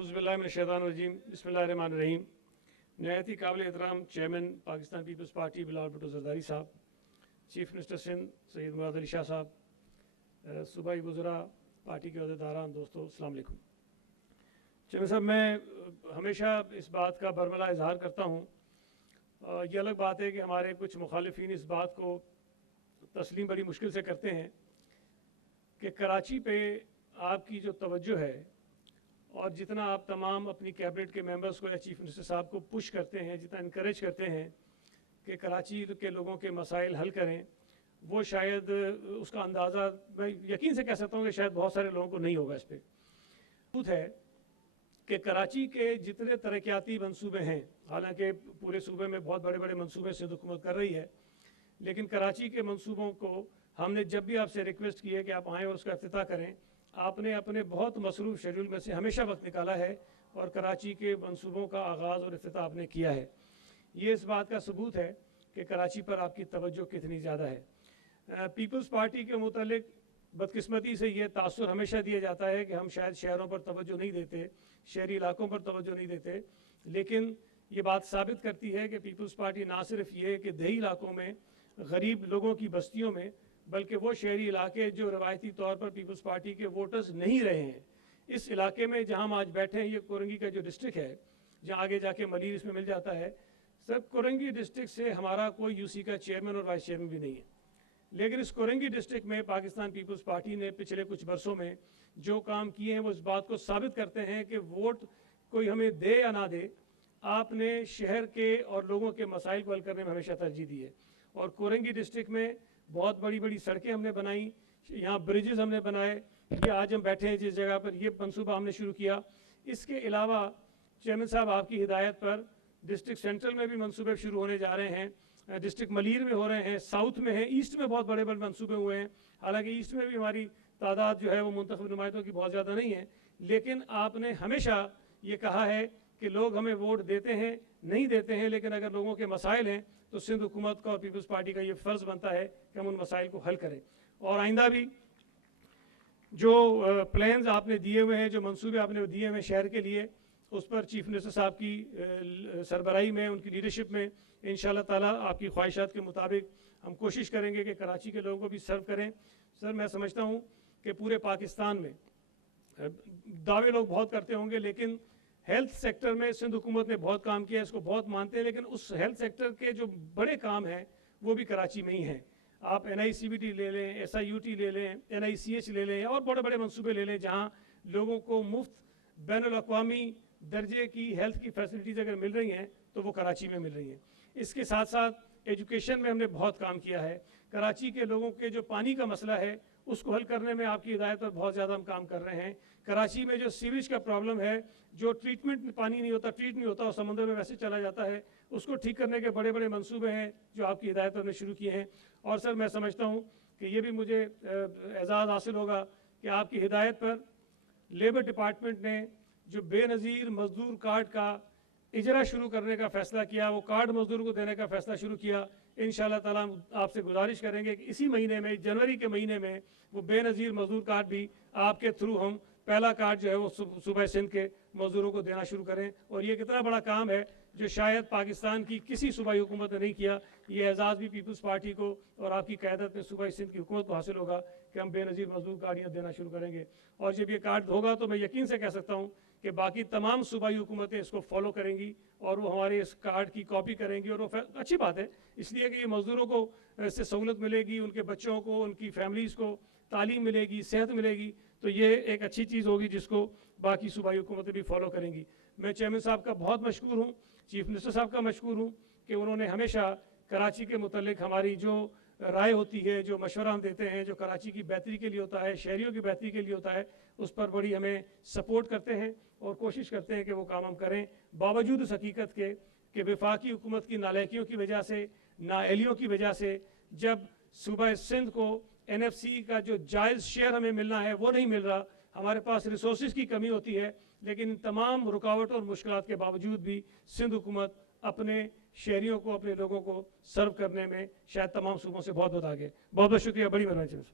औज़ुबिल्लाहिमिनश्शैतानिर्रजीम बिस्मिल्लाहिर्रहमानिर्रहीम। नहायत ही काबिल एहतराम चेयरमैन पाकिस्तान पीपल्स पार्टी बिलावल भुट्टो ज़रदारी साहब, चीफ मिनिस्टर सिंध सैयद मुराद अली शाह साहब, सूबाई वज़रा, पार्टी के अहदेदारान, दोस्तों अस्सलाम वालेकुम। चेयरमैन साहब, मैं हमेशा इस बात का बरमला इजहार करता हूँ। ये अलग बात है कि हमारे कुछ मुखालिफिन इस बात को तस्लीम बड़ी मुश्किल से करते हैं कि कराची पे आपकी जो तवज्जो है और जितना आप तमाम अपनी कैबिनेट के मेंबर्स को या चीफ मिनिस्टर साहब को पुश करते हैं, जितना इनकरेज करते हैं कि कराची के लोगों के मसाइल हल करें, वो शायद उसका अंदाज़ा मैं यकीन से कह सकता हूँ कि शायद बहुत सारे लोगों को नहीं होगा। इस पर है कि कराची के जितने तरक्याती मंसूबे हैं, हालांकि पूरे सूबे में बहुत बड़े बड़े मंसूबे सिंध हुकूमत कर रही है, लेकिन कराची के मंसूबों को हमने जब भी आपसे रिक्वेस्ट की है कि आप आएँ और उसका इफ्तिताह करें, आपने अपने बहुत मसरूफ़ शेड्यूल में से हमेशा वक्त निकाला है और कराची के मंसूबों का आगाज़ और इफ्तिताह आपने किया है। ये इस बात का सबूत है कि कराची पर आपकी तवज्जो कितनी ज़्यादा है। पीपल्स पार्टी के मुतालिक बदकिस्मती से ये तासुर हमेशा दिया जाता है कि हम शायद शहरों पर तवज्जो नहीं देते, शहरी इलाकों पर तवज्जो नहीं देते, लेकिन ये बात साबित करती है कि पीपल्स पार्टी ना सिर्फ ये कि देही इलाकों में गरीब लोगों की बस्तियों में, बल्कि वो शहरी इलाके जो रवायती तौर पर पीपल्स पार्टी के वोटर्स नहीं रहे हैं, इस इलाके में जहाँ हम आज बैठे हैं, ये कोरंगी का जो डिस्ट्रिक्ट है, जहाँ आगे जाके मलीर इसमें मिल जाता है, सब कोरंगी डिस्ट्रिक्ट से हमारा कोई यूसी का चेयरमैन और वाइस चेयरमैन भी नहीं है। लेकिन इस कोरंगी डिस्ट्रिक्ट में पाकिस्तान पीपल्स पार्टी ने पिछले कुछ वर्षों में जो काम किए हैं वो इस बात को साबित करते हैं कि वोट कोई हमें दे या ना दे, आपने शहर के और लोगों के मसाइल को हल करने में हमेशा तरजीह दी है। और कोरंगी डिस्ट्रिक्ट में बहुत बड़ी बड़ी सड़कें हमने बनाई, यहाँ ब्रिजेस हमने बनाए, ये आज हम बैठे हैं जिस जगह पर, ये मनसूबा हमने शुरू किया। इसके अलावा चेयरमैन साहब आपकी हिदायत पर डिस्ट्रिक्ट सेंट्रल में भी मनसूबे शुरू होने जा रहे हैं, डिस्ट्रिक्ट मलीर में हो रहे हैं, साउथ में है, ईस्ट में बहुत बड़े बड़े मनसूबे हुए हैं। हालांकि ईस्ट में भी हमारी तादाद जो है वो मुंतखब नुमाइंदों की बहुत ज़्यादा नहीं है, लेकिन आपने हमेशा ये कहा है कि लोग हमें वोट देते हैं नहीं देते हैं, लेकिन अगर लोगों के मसाइल हैं तो सिंध हुकूमत का और पीपल्स पार्टी का ये फ़र्ज़ बनता है कि हम उन मसाइल को हल करें। और आइंदा भी जो प्लान्स आपने दिए हुए हैं, जो मंसूबे आपने दिए हुए हैं शहर के लिए, उस पर चीफ मिनिस्टर साहब की सरबराही में, उनकी लीडरशिप में इंशाअल्लाह ताला आपकी ख्वाहिशात के मुताबिक हम कोशिश करेंगे कि कराची के लोगों को भी सर्व करें। सर, मैं समझता हूँ कि पूरे पाकिस्तान में दावे लोग बहुत करते होंगे, लेकिन हेल्थ सेक्टर में सिंध हुकूमत ने बहुत काम किया है, इसको बहुत मानते हैं, लेकिन उस हेल्थ सेक्टर के जो बड़े काम हैं वो भी कराची में ही हैं। आप NICBT ले लें, SIUT ले लें, NICH ले लें और बड़े बड़े मंसूबे ले लें, जहाँ लोगों को मुफ्त बैनुल-अक़वामी दर्जे की हेल्थ की फैसिलिटीज़ अगर मिल रही हैं तो वो कराची में मिल रही हैं। इसके साथ साथ एजुकेशन में हमने बहुत काम किया है। कराची के लोगों के जो पानी का मसला है उसको हल करने में आपकी हिदायत पर बहुत ज़्यादा हम काम कर रहे हैं। कराची में जो सीवेज का प्रॉब्लम है, जो ट्रीटमेंट पानी नहीं होता, ट्रीट नहीं होता और समुद्र में वैसे चला जाता है, उसको ठीक करने के बड़े बड़े मंसूबे हैं जो आपकी हिदायत पर हमने शुरू किए हैं। और सर, मैं समझता हूँ कि ये भी मुझे एजाज़ हासिल होगा कि आपकी हिदायत पर लेबर डिपार्टमेंट ने जो बेनज़ीर मजदूर कार्ड का इजरा शुरू करने का फ़ैसला किया, वो कार्ड मजदूर को देने का फ़ैसला शुरू किया। इंशाअल्लाह ताला आपसे गुजारिश करेंगे कि इसी महीने में, जनवरी के महीने में, वो बेनज़ीर मजदूर कार्ड भी आपके थ्रू हम पहला कार्ड जो है वो सूबा सिंध के मजदूरों को देना शुरू करें। और ये कितना बड़ा काम है जो शायद पाकिस्तान की किसी सूबाई हुकूमत ने नहीं किया। ये एजाज़ भी पीपल्स पार्टी को और आपकी क़यादत में सूबाई सिंध की हुकूमत को हासिल होगा कि हम बेनज़ीर मजदूर कार्ड यहाँ देना शुरू करेंगे। और जब ये कार्ड होगा तो मैं यकीन से कह सकता हूँ कि बाकी तमाम सूबाई हुकूमतें इसको फॉलो करेंगी और वो हमारे इस कार्ड की कॉपी करेंगी। और वो अच्छी बात है, इसलिए कि ये मज़दूरों को इससे सहूलत मिलेगी, उनके बच्चों को, उनकी फैमिलीज़ को तालीम मिलेगी, सेहत मिलेगी, तो ये एक अच्छी चीज़ होगी जिसको बाकी सूबाई हुकूमतें भी फॉलो करेंगी। मैं चेयरमैन साहब का बहुत मशकूर हूँ, चीफ मिनिस्टर साहब का मशकूर हूँ कि उन्होंने हमेशा कराची के मुतल्लिक हमारी जो राय होती है, जो मशवरा हम देते हैं, जो कराची की बेहतरी के लिए होता है, शहरियों की बेहतरी के लिए होता है, उस पर बड़ी हमें सपोर्ट करते हैं और कोशिश करते हैं कि वो काम हम करें। बावजूद उस हकीकत के कि वफाकी हुकूमत की नालायकियों की वजह से, नाअहलियों की वजह से, जब सूबा सिंध को NFC का जो जायज़ शेयर हमें मिलना है वो नहीं मिल रहा, हमारे पास रिसोर्सेज की कमी होती है, लेकिन इन तमाम रुकावटों और मुश्किलात के बावजूद भी सिंध हुकूमत अपने शहरियों को, अपने लोगों को सर्व करने में शायद तमाम सूबों से बहुत बहुत आगे। बहुत बहुत शुक्रिया, बड़ी मेहरबानी।